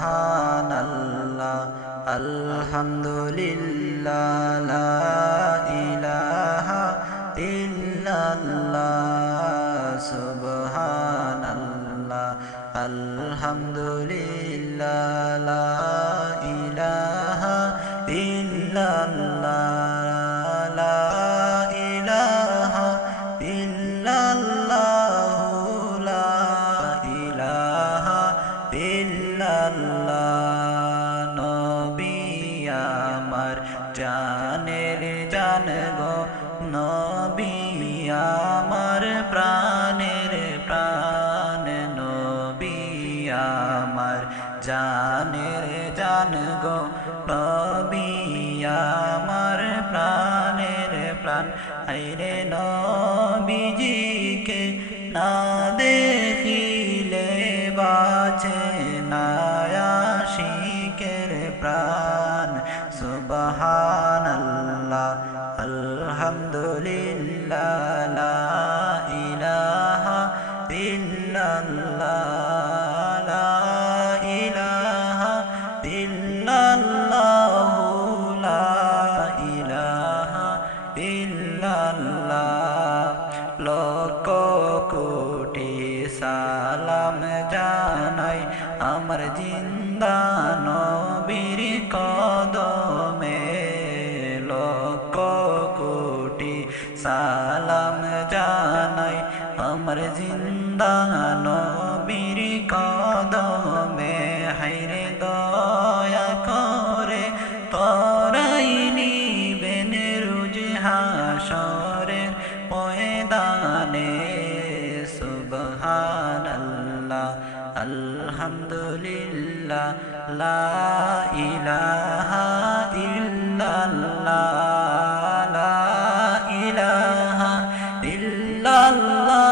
সুবহানাল্লাহ আলহামদুলিল্লাহ লা ইলাহা ইল্লাল্লাহ সুবহানাল্লাহ আলহামদুলিল্লাহ লা ইলাহা ইল্লাল্লাহ লা ইলাহা ইল্লাল্লাহ লা ইলাহা ইল্লাল্লাহ নবী আমার জানের জান গো নবী আমার প্রাণের প্রাণ নবী আমার জানের জান গো নবী আমার প্রাণের প্রাণ আইরে নবীজিকে না দেখিলে বাঁচে না আশিকের প্রাণ সুবহানাল্লাহ আলহামদুলিল্লাহ লা ইলাহা ইল্লাল্লাহ লা ইলাহা ইল্লাল্লাহ লা ইলাহা ইল্লাল্লাহ লক্ষ কোটি সালাম জানাই আমার জিন্দা নবীর কদমে লক্ষ কোটি সালাম জানাই আমার জিন্দা নবীর কদমে হায়রে দয়া করে তরাই নিবেন রোজ হাসরের ময়দানে সুবহানাল্লাহ আলহামদুলিল্লাহ লা ইলাহা ইল্লাল্লাহ লা ইলাহা ইল্লাল্লাহ